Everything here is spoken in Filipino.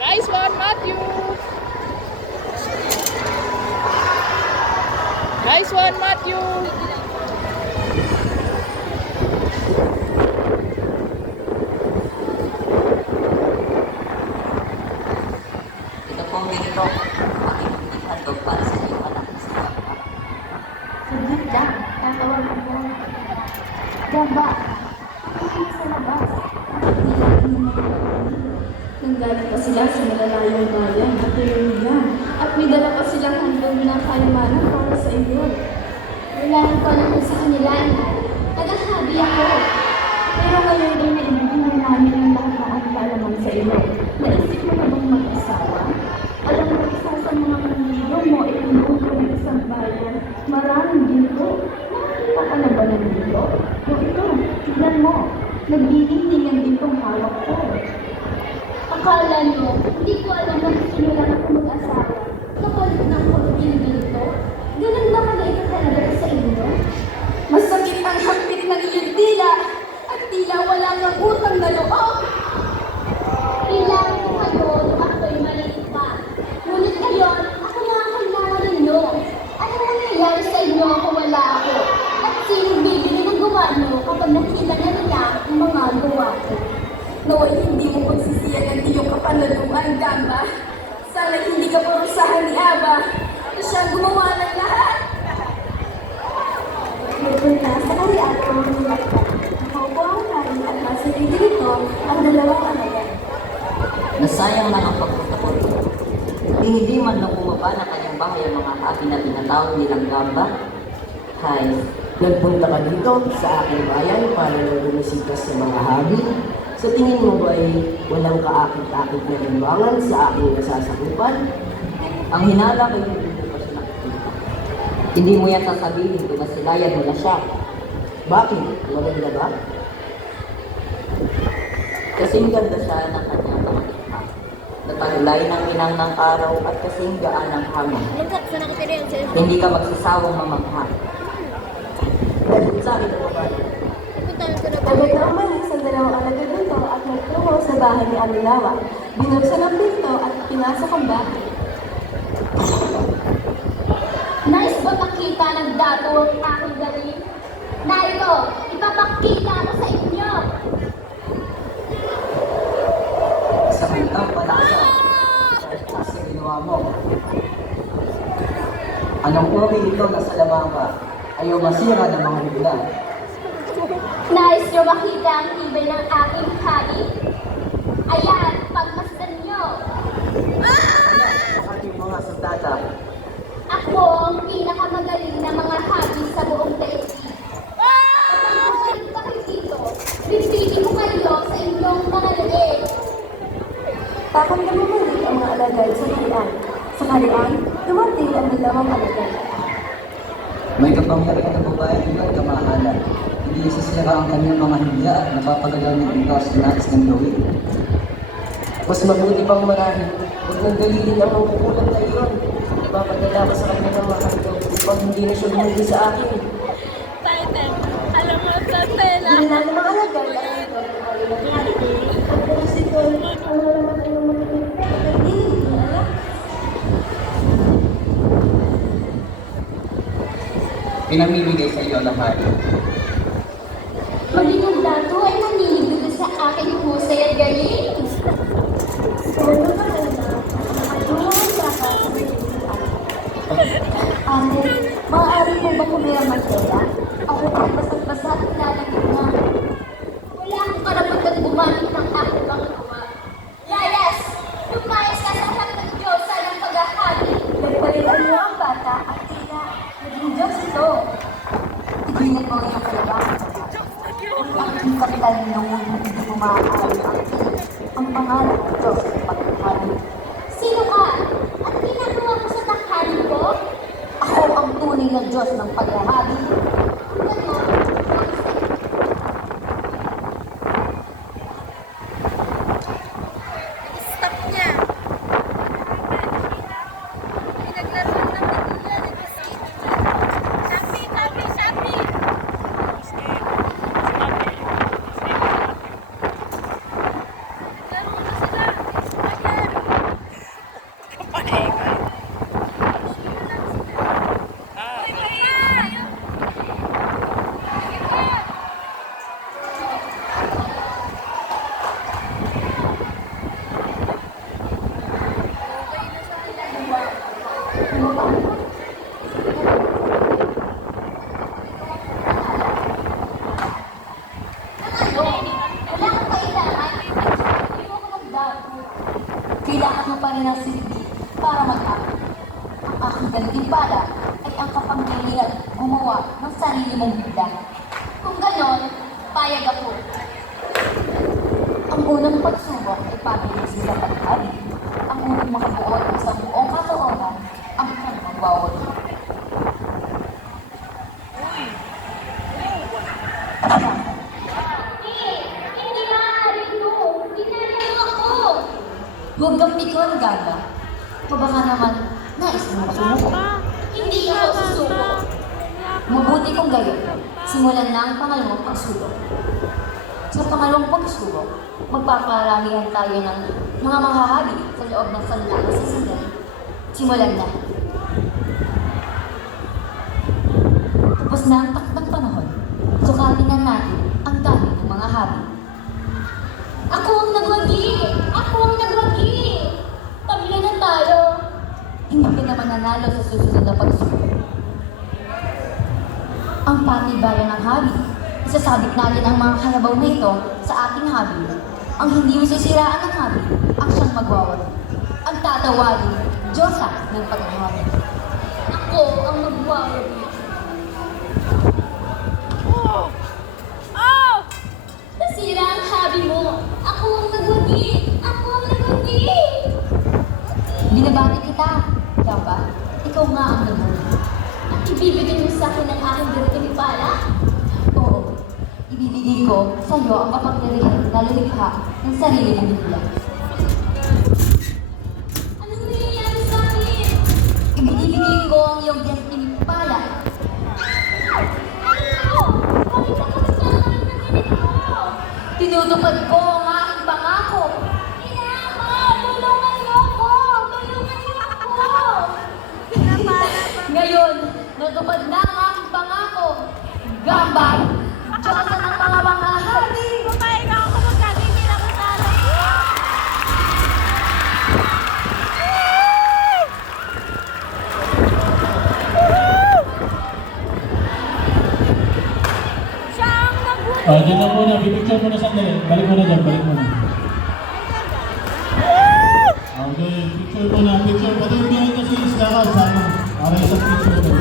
Nice one, Matthew! Nice one, Matthew! Ito po minito, aking handog para sa iyo anak na si Gamba. Saglit lang, tatawag ako. Gamba, pakinggan sa labas. Hindi natin nanggaling pa sila sa malalayong bayan at tuyuyan. At may dala pa silang handog na kayamanan para sa iyo. Wala pa naman sa kanila, inay. Naghahabi ako. Pero ngayon ay naibigin na namin ang lahat ng ang kaalaman sa iyo. Naisip mo na bang mag-asawa? Alam mo, isa sa mga kanilo mo ay pinutong ng isang bayan. Maraming ginto. Nakakita ka na ba ng ginto? O ito, tignan mo. Nagdidiningan din tong hawak ko. Akala niyo, hindi ko alam na gusto nyo lang ako mag-asawa. Kapalit ng konting ginto. Ganun ba kaliit talaga sa inyo? Masakit ang hapit ng iyong dila at tila wala kang utang na loob. Kailangan ko kayo nung ako'y maliit pa. Ngunit ngayon, ako na ang kailangan ninyo. Anong mangyayari sa inyo kung wala ako? At sinong bibili ng gawa niyo kapag nakita na nila ang mga gawa ko? Naway hindi mo pagsisiyan ang iyong kapanaluan, Gamba. Sana hindi ka parusahan ni Aba na siyang gumawa ng lahat. Nagpunta sa kariyan ko ng nilagpan. Nakaupo ang hari at nasa dito ang dalawang alayan. Nasayang lang ang pagpunta ko. Hindi man lang bumaba na kanyang bahay ang mga akin na tinatawag nilang Gamba. Hay, Nagpunta ka dito sa aking bayan para lumisita sa mga habi. Sa tingin mo ba ay walang kaakit-akit na limbangan sa aking nasasakupan? ang hinala ko hindi mo pa siya nakikita. Hindi mo yan sasabihin kung masilayan mo na siya. Bakit? Maganda ba? Kasing ganda siya ng kanyang kamakita. Nataglay ng inang ng araw at kasing gaan ng hangin. Hindi ka magsasawang mamangha. Dahil sa akin ang babae. Agad na umalis ang dalawang alagad nito at nagtungo sa bahay ni Amilawa. Binuksan ang pinto at pinasok ang bahay. Nais ba makita ng dato ang aking galing? Narito, ipapakita ko sa inyo! Sa pintang palasa, sa ginawa mo. Anong uri ito na sa lamang ka? Ayaw masira ng mga nila. Nais nyo makita ang tibay ng aking hari? Ayan, pagmasdan nyo! Aking mga sundata. Ako ang pinakamagaling na mga hari sa buong daigdig. Kapag bumalik pa kayo dito, bibigyan ko kayo sa inyong mga leeg. Takang na bumalik ang mga alagad sa karian. Sa karian, dumating ang dalawang alagad. May kapangyarihan na babae bilang kamahalan. Hindi isasira ang kanyang mga higla at napapagalaw ng ikas na nais ng gawin. Mas mabuti pang marami. Huwag nang dalilin ang makukulat na iyon. Ipapadala ko sa kanya ng mga ito upang hindi na siya bumili sa akin. Titan, alam mo sa tela. Hindi na mga alagad ang ito. Pagkakas ito, ang naman ay mga pinamimigay sa iyo lahat. Maging ang dato ay naniligo sa aking husay at galing. Ano ba na? Nakatulungan sa Ate, maaari mo ba kumirang matera? Ako ay basag-basa at nilalagit na. Wala akong karapatan gumamit ng aking mga gawa. Layas! Lumayas ka sa harap ng Diyosa ng paghahari. Nagpalitan mo ang bata at tila naging Diyos ito. Tigilan mo ang iyong kalabahan. Ang kapitan noon hindi mo maaari ang pangalan ng Diyos ng paghahari. Sino ka? At ginagawa mo sa tanghaling ko? Ako ang tunay na Diyos ng paghahari. Stop niya. Pinaglaruan ng pagkula. Shopee, Shopee, Shopee. Naglaro na sila. Ayan. Ay, Maya! Wala kang kailangan. Hindi mo ako magbago. Kailangan mo pa rin ang silbi para mag-act. Ang aking gantimpala ay ang kapangyarihan at gumawa ng sarili mong bida. Kung ganon, payag ako. Ang unang pagsubok ay pabilisin sa paghari. Ang unang makabuo ng isang buong katooran ang kanyang magbawali. Hindi maaari ito. Dinayang ako. Huwag kang pikon, Gaga. O baka naman, nais mo sumuko. Hindi ako susuko. Mabuti kong gayon. Simulan na ang pangalawang pagsubok. Sa pangalawang pagsubok, magpaparamihan tayo ng mga mahahabi sa loob ng sanlaga sa sandali. Simulan na. Tapos na ang takdang panahon. Sukatin na natin ang dami ng mga habi. Ako ang nagwagi! Ako ang nagwagi! Pamilya na tayo! Hindi ka naman nanalo sa susunod na pagsubok. Ang patibayan ng habi. Isasabit natin ang mga kalabaw na ito sa ating habi. Ang hindi masisiraan ng habi, ang siyang magwawala. Ang tatawagin, Diyosa ng paghahari. Ako ang magwawala. Nasira ang habi mo. Ako ang nagwagi. Ako ang nagwagi. Binabati kita, Gamba. Ikaw nga ang nagwagi. At ibibigay mo sa akin ang aking gantimpala? Oo. Ibibigay ko sa iyo ang kapangyarihan na lulikha ng sarili mong bigla. Anong nangyayari sa akin? Ibibigay ko ang iyong gantimpala. Ano? Bakit ako nagkakaroon ng ganito? Tinutupad ko ang aking pangako. Inama! Tulungan niyo ako! Tulungan niyo ako! Ngayon, natupad na ang aking pangako. Gamba! Diyosa ng mga habi! Pumayag ako kapag hindi na matalo. Siya ang nagwagi. Diyan lang muna, pipicture mo na sandali. Balik mo na dyan, balik mo na. Okay, picture mo na, picture. Pati yung behind the scenes, lakad, sama. Para isang picture mo.